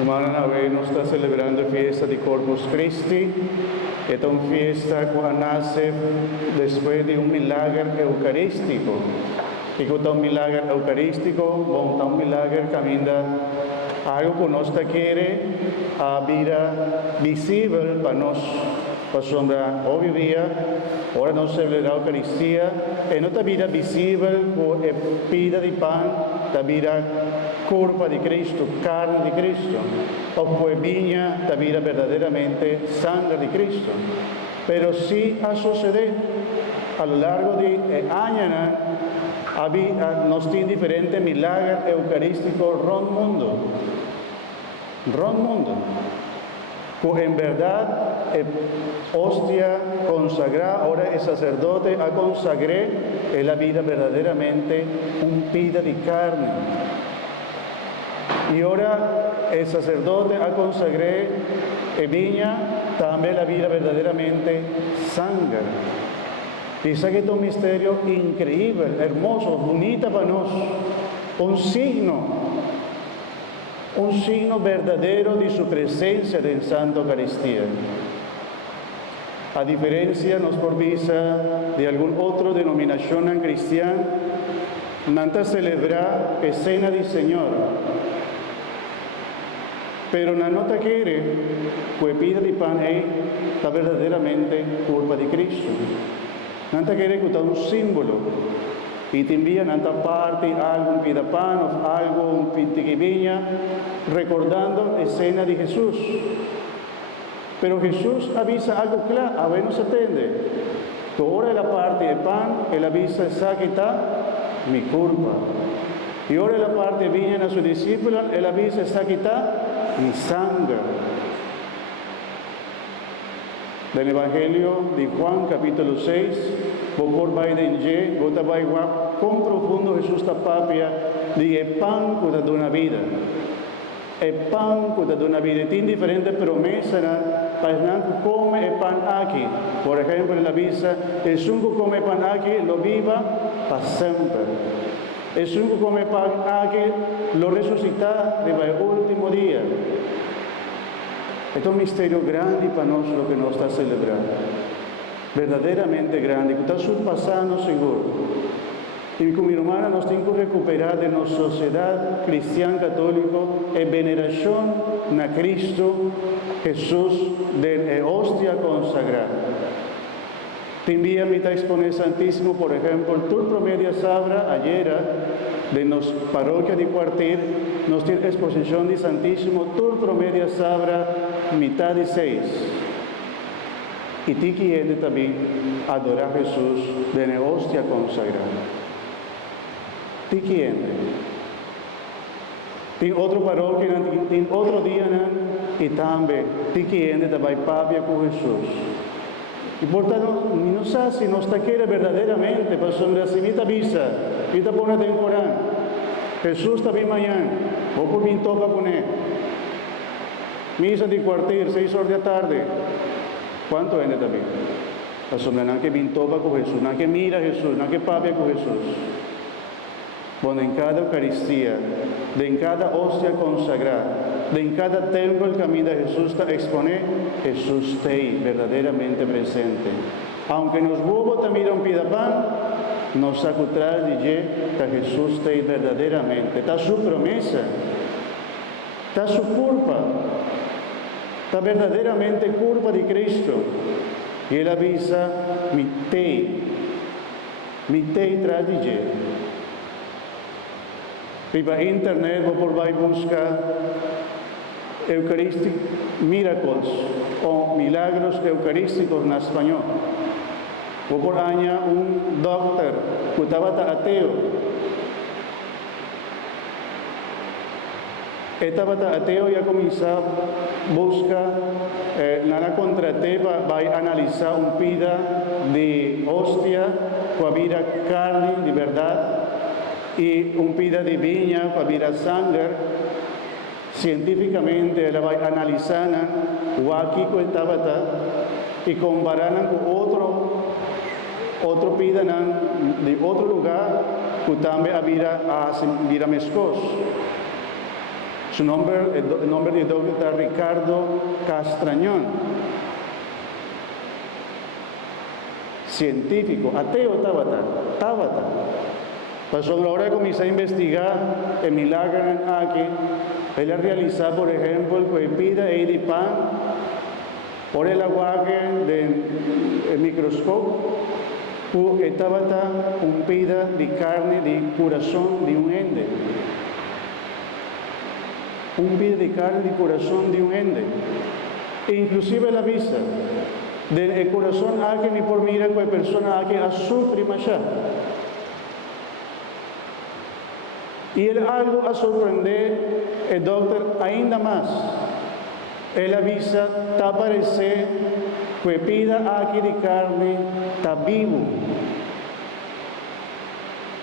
Humana hoy nos está celebrando la fiesta de Corpus Christi. Esta es una fiesta que nace después de un milagro eucarístico. Y con un milagro eucarístico, un milagro camina algo que nos quiere a vida visible para nos. Para hoy día, ahora nos celebra la Eucaristía, en nuestra vida visible, por pida de pan, la vida cuerpo de Cristo, carne de Cristo, o pues viña, la vida verdaderamente sangre de Cristo. Pero sí ha sucedido a lo largo de años, nos tiene diferentes milagros eucarísticos ron mundo. Que en verdad, hostia consagrada, ahora el sacerdote ha consagrado la vida verdaderamente un pida de carne. Y ahora el sacerdote ha consagrado viña, también la vida verdaderamente sangre. Dice que es un misterio increíble, hermoso, bonito para nosotros, un signo verdadero de su presencia en Santa Eucaristía. A diferencia, nos provisa de algún otro denominación cristiana, manta celebrar la cena del Señor. Pero la nota quiere, que pida de pan está verdaderamente culpa de Cristo. Nanta quiere que está un símbolo. Y te envían a esta parte algo, un pida pan, o algo, un pintiquiviña, recordando la escena de Jesús. Pero Jesús avisa algo claro, a ver no se entiende. Que ahora la parte de pan, él avisa, esa que está mi culpa. Y ahora la parte de viña a su discípulo, él avisa, esa que está mi sangre. Del Evangelio de Juan, capítulo 6, por Biden G, gota vai cuán profundo Jesús está papia de el pan que da una vida. El pan que da una vida. Tiene diferentes promesas para que come el pan aquí. Por ejemplo, en la visa, el que come pan aquí lo viva para siempre. El que come pan aquí lo resucita el último día. Es un misterio grande para nosotros lo que nos está celebrando. Verdaderamente grande, que está surpasando seguro. Y como hermana nos tiene que recuperar de nuestra sociedad cristiana católica en veneración a Cristo Jesús de hostia consagrada. Te envía a mitad exponer Santísimo, por ejemplo, el tour promedio sabra ayer de nos parroquia de cuartel, nos tiene exposición de Santísimo, tour promedio sabra mitad de 6. Y ti quiere también adorar a Jesús de la hostia consagrada. Ti quiere. Tiene otro parroquia, tiene otro día, y también ti quiere también papia con Jesús. Y por tanto, no sé si nos quiere verdaderamente, para sobre la semita visa, y te pone en Corán. Jesús también mañana, o por mí toca poner. Misa de cuartel, 6 horas de la tarde. ¿Cuánto es también? La sombra que me toca con Jesús, no que mira a Jesús, no que papia con Jesús. Bueno, en cada Eucaristía, en cada hostia consagrada, en cada templo el camino de Jesús está expone, Jesús está verdaderamente presente. Aunque nos hubo también un pida pan, nos acutrás de que Jesús está verdaderamente. Está su promesa, está su culpa, está verdaderamente culpa de Cristo. Y Él avisa, mi te tras de Viva internet, vou por vai buscar Eucharistic Miracles o Milagros Eucarísticos en español. Vou por aña un doctor que estaba ateo. Estaba ateo y ha comenzado a buscar, nada contraté, va a analizar un pida de hostia, con vida carne de verdad, y un pida de viña para vida sangre. Científicamente ella va a analizar aquí con el tabata y comparar con otro pida de otro lugar Kutambe Abira Vira Mescos. El nombre de doctor Ricardo Castrañón. Científico, ateo Tabata. Pasó la hora que comencé a investigar el milagro aquí. Él ha realizado, por ejemplo, el cuepida e de pan por el aguaje del microscopio. Estaba un pida de carne de corazón de un ende. Un pida de carne de corazón de un ende. E inclusive la vista del corazón aquí ni por mira que persona aquí a sufrir más allá. Y él algo a sorprender el doctor ainda más. Él avisa, está aparece, que pida aquí de carne, está vivo.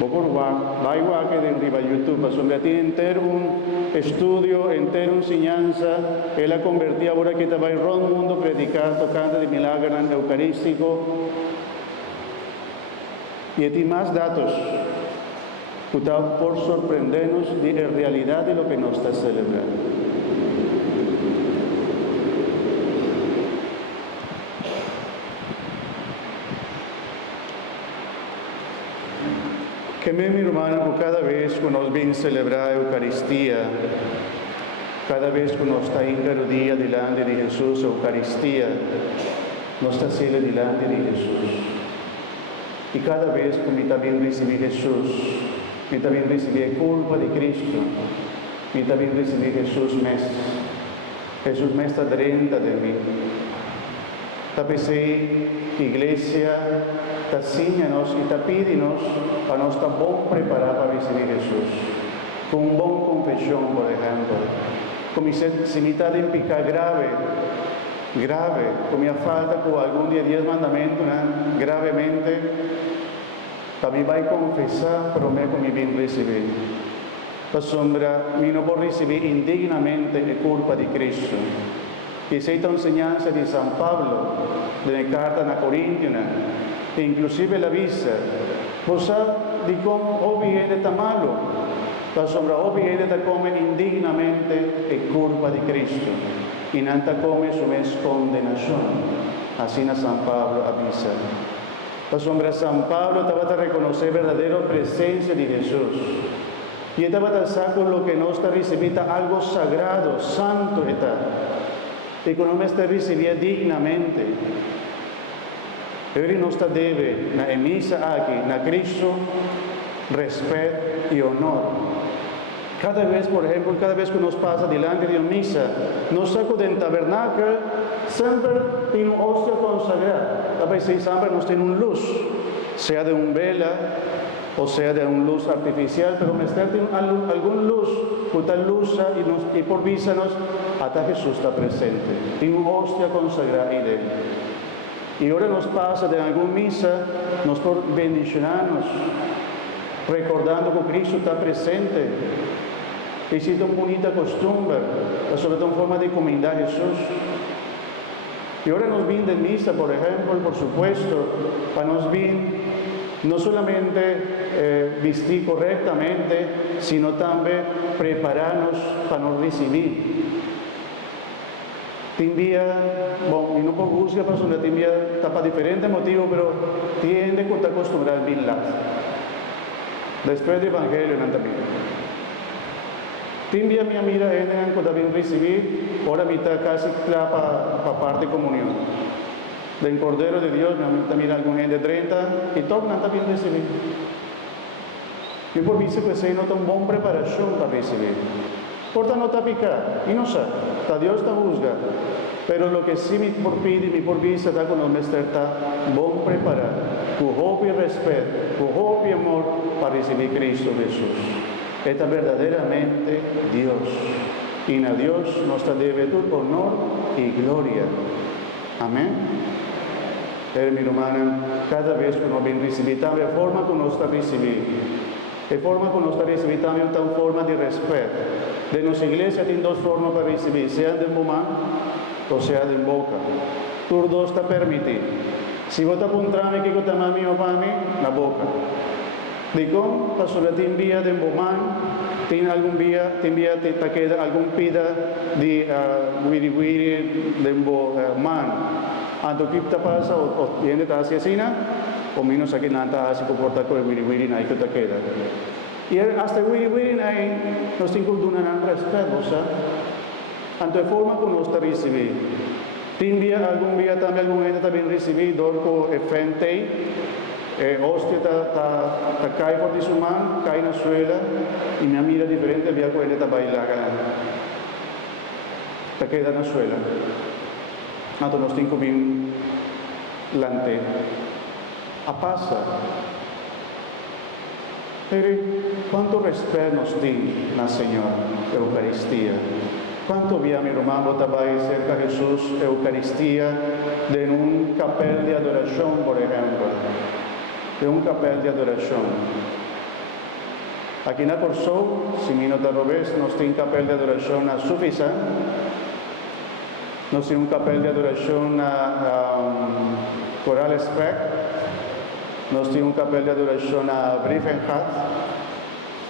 Va igual que de arriba YouTube, donde tiene entero un estudio, entero enseñanza. Él ha convertido ahora que estaba en todo el mundo predicar, tocando de milagro eucarístico. Y tiene más datos. Por sorprendernos de la realidad de lo que nos está celebrando. Que mi hermano, cada vez que nos viene a celebrar la Eucaristía, cada vez que nos está en cada día delante de Jesús, Eucaristía, nos está haciendo delante de Jesús. Y cada vez que me también recibí Jesús, me también recibí culpa de Cristo, me también recibí Jesús me está dentro de mí. Tapecei iglesia, está enseñando y está pidiendo para nos estar bom preparado para recibir Jesús. Con un buen confesión, por ejemplo. Como si me está en pecado grave, como me falta por algún día 10 mandamientos, ¿no? Gravemente, también va a confesar, prometo que me bien recibir. La sombra, me no por recibir indignamente la culpa de Cristo. Y esta enseñanza de San Pablo, de la carta a Corintios, e inclusive la visa, vos sabés de cómo obviamente está malo. La sombra obviamente está come indignamente la culpa de Cristo. Y no está come su condenación. Así na San Pablo avisa. La sombra San Pablo estaba a reconocer verdadera presencia de Jesús. Y estaba a sacar lo que no está recibiendo algo sagrado, santo está. Y que no me está recibiendo dignamente. Él nos debe, na misa aquí, na Cristo, respeto y honor. Cada vez, por ejemplo, cada vez que nos pasa delante de una misa, nos saco del tabernáculo, siempre tiene una hostia consagrada. A veces siempre nos tiene una luz, sea de una vela o sea de una luz artificial, pero me está teniendo alguna luz, puta luz y por vísanos, hasta Jesús está presente. Tiene una hostia consagrada y de él. Y ahora nos pasa de alguna misa, nos por bendicionarnos, recordando que Cristo está presente. Y si es una bonita costumbre, sobre todo en forma de encomendar a Jesús. Y ahora nos viene de misa, por ejemplo, por supuesto, para nos viene no solamente vestir correctamente, sino también prepararnos para nos recibir. Te envía, bueno, y no por gusto, te envía para diferentes motivos, pero tiende que estar acostumbrado a vivir. Después del Evangelio, también. Te envía mi amiga que también recibir, ahora mitad casi para parte de comunión. Del Cordero de Dios, también algún de 30, y tornan también recibir. Y por visto que se nota una buena preparación para recibir. Porta no está picar, y no sabe, Dios está juzga. Pero lo que sí me por pide, mi por vista está con los mestres está buen preparado, con hope y respeto, con hope y amor para recibir Cristo Jesús. Esta verdaderamente Dios. Y a Dios nos debe todo honor y gloria. Amén. Pero mi hermana, cada vez que nos viene recibir, también la forma que nos está recibiendo. La forma que nos está recibiendo también es una forma de respeto. De nuestra iglesia tiene dos formas para recibir, sea de mamá o sea de boca. Los dos está permitido. Si vos te apuntas que con mi o para mí, la boca. Dikon pasula timbia de boman, tin algún via timbia te taqueda algún pida di wiri de man. Anto kipta pasa o tiende ta hacia sina, o menos aquí nanta hacia comporta ko wiri na ito taqueda. Y hasta wiri na nos tinkuldunan respeto, sa anto de forma que nos recibe. Timbia algún via también algún ente también recibí dorco efente. Hostia ta cae por su mano, cae en la suela y me mira diferente, vea que él está bailando. Ta queda en la suela. Nato nos tinco bien lante. A pasa. Pero cuánto respeto nos tiene la Señora Eucaristía. Cuánto via mi hermano tabai cerca de Jesús Eucaristía de un capel de adoración, por ejemplo. De un capel de adoración. Aquí en la Corsó, si mi nota lo ves, nos tiene un capel de adoración a Sufisa, nos tiene un capel de adoración a Coral Speck, nos tiene un capel de adoración a Briefenhat,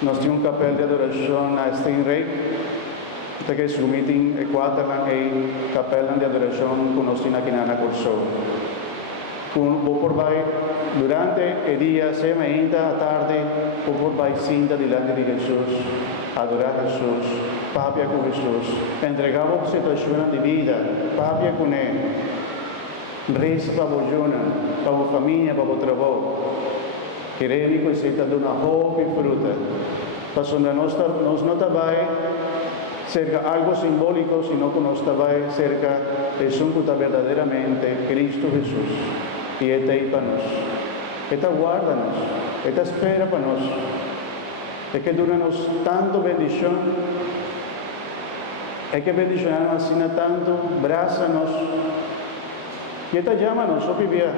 nos tiene un capel de adoración a Steinreich, que es un meeting ecuatoriano y capel de adoración que nos tiene aquí en la Corsó. Durante el día, semana, a tarde, por vai cinta delante de Jesús, adorar a Jesús, papia con Jesús, entregamos situaciones de vida, papia con Él, reza para vos, para vos familia, para vos trabajo, queremos que se te dé una hope y fruta, para que nos no trabaje cerca algo simbólico, sino que nos trabaje cerca de Jesús verdaderamente Cristo Jesús. Y esta es para nosotros, esta guarda-nos, esta espera para nosotros, es que dura-nos tanto bendición, es que bendicionarnos así tanto, braza-nos, y esta llama-nos, o vivía,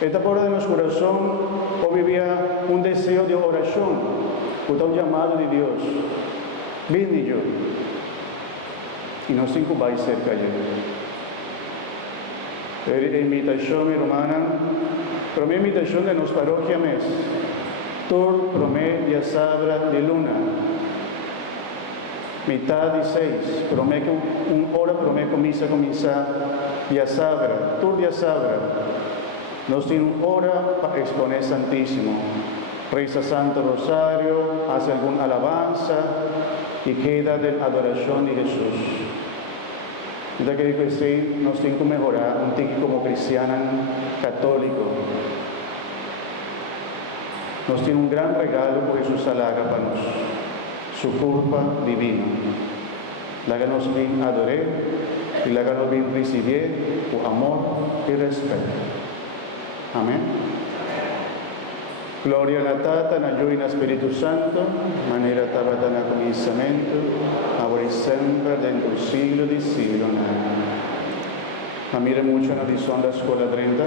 esta por de nuestro corazón, o vivía un deseo de oración, un llamado de Dios, vine yo, y nos incubáis cerca de invitación, mi hermana, pero mi invitación de nos parroquia mes, tur promedia sabra de luna, mitad de 6, prometo una hora, prometo misa comienza ya sabra, tur ya sabra, nos tiene una hora para exponer Santísimo, reza Santo Rosario, hace alguna alabanza y queda de adoración de Jesús. Ya que digo sí, nos tiene que mejorar un tico como cristiano católico. Nos tiene un gran regalo por Jesús alaga para nosotros, su culpa divina. La que nos bien adoré y la que nos bien recibir con amor y respeto. Amén. Gloria a la Tata, na Dio y na Espíritu Santo, manera tabata na comienzamento, ahora y siempre, dentro del siglo de siglo. Amén. Amire mucho en la edición de la Escuela 30.